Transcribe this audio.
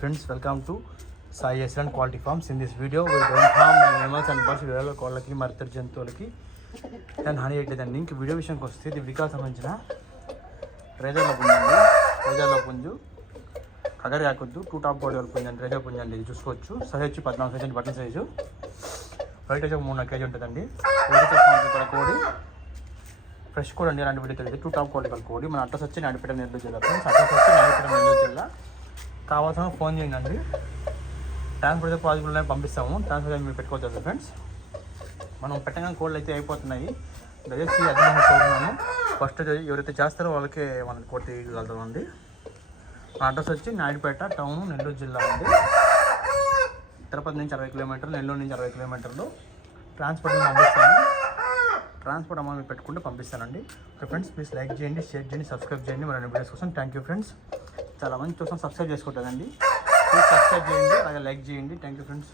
Friends, welcome to Sai Excellent Quality Farms. In this video, we are going to farm animals and birds with కోళ్ళకి మరితర జంతువులకి and honey ఎట్లేదండి. ఇంక video విషయానికి వస్తే ఇది వికాస్ సంబంధించిన రేజాల పుంజు కగరి ఆకొద్దు 2 టాప్ బాడీ వరకు పుంజండి. రేజా పుంజు అండి, ఇది చూసుకోవచ్చు. సైజ్ వచ్చి 14 సైజ్ అండి, బట్టల సైజు. వైట్ వచ్చి 3 కేజీ ఉంటుందండి. కోడి ఫ్రెష్ కోడి అండి, అలాంటి వీడియో తెలియదు. 2 టాప్ క్వాలిటీ కోడి. మన అడ్రస్ వచ్చి నాయుడుపేట నెల్లూరు జిల్లా. ఫ్రెండ్స్ అడ్రస్ వచ్చి నాయుడుపేట నెల్లూరు జిల్లా. కావాల్సిన ఫోన్ చేయండి. ట్రాన్స్పోర్ట్ అయితే పాజిబుల్ పంపిస్తాము. ట్రాన్స్పోర్ట్ మీరు పెట్టుకోవచ్చు ఫ్రెండ్స్. మనం పెట్టగానే కోళ్ళు అయితే అయిపోతున్నాయి. దయచేసి అర్థం కోరుతున్నాను. ఫస్ట్ ఎవరైతే చేస్తారో వాళ్ళకే మనకి కోటి తీయగలుగుతామండి. మన అడ్రస్ వచ్చి నాయుడుపేట టౌన్ నెల్లూరు జిల్లా అండి. తిరుపతి నుంచి 60 కిలోమీటర్లు, నెల్లూరు నుంచి 60 కిలోమీటర్లు. ట్రాన్స్పోర్ట్ పంపిస్తాను. ట్రాన్స్పోర్ట్ అమౌంట్ మీరు పెట్టుకుంటే పంపిస్తానండి. ఓకే ఫ్రెండ్స్, ప్లీజ్ లైక్ చేయండి, షేర్ చేయండి, సబ్స్క్రైబ్ చేయండి. మరిన్ని వీడియోస్ కోసం థ్యాంక్ యూ ఫ్రెండ్స్. చాలా మంది చూసాం, సబ్స్క్రైబ్ చేసుకుంటారండి. ప్లీజ్ సబ్స్క్రైబ్ చేయండి, అలాగే లైక్ చేయండి. Thank you friends.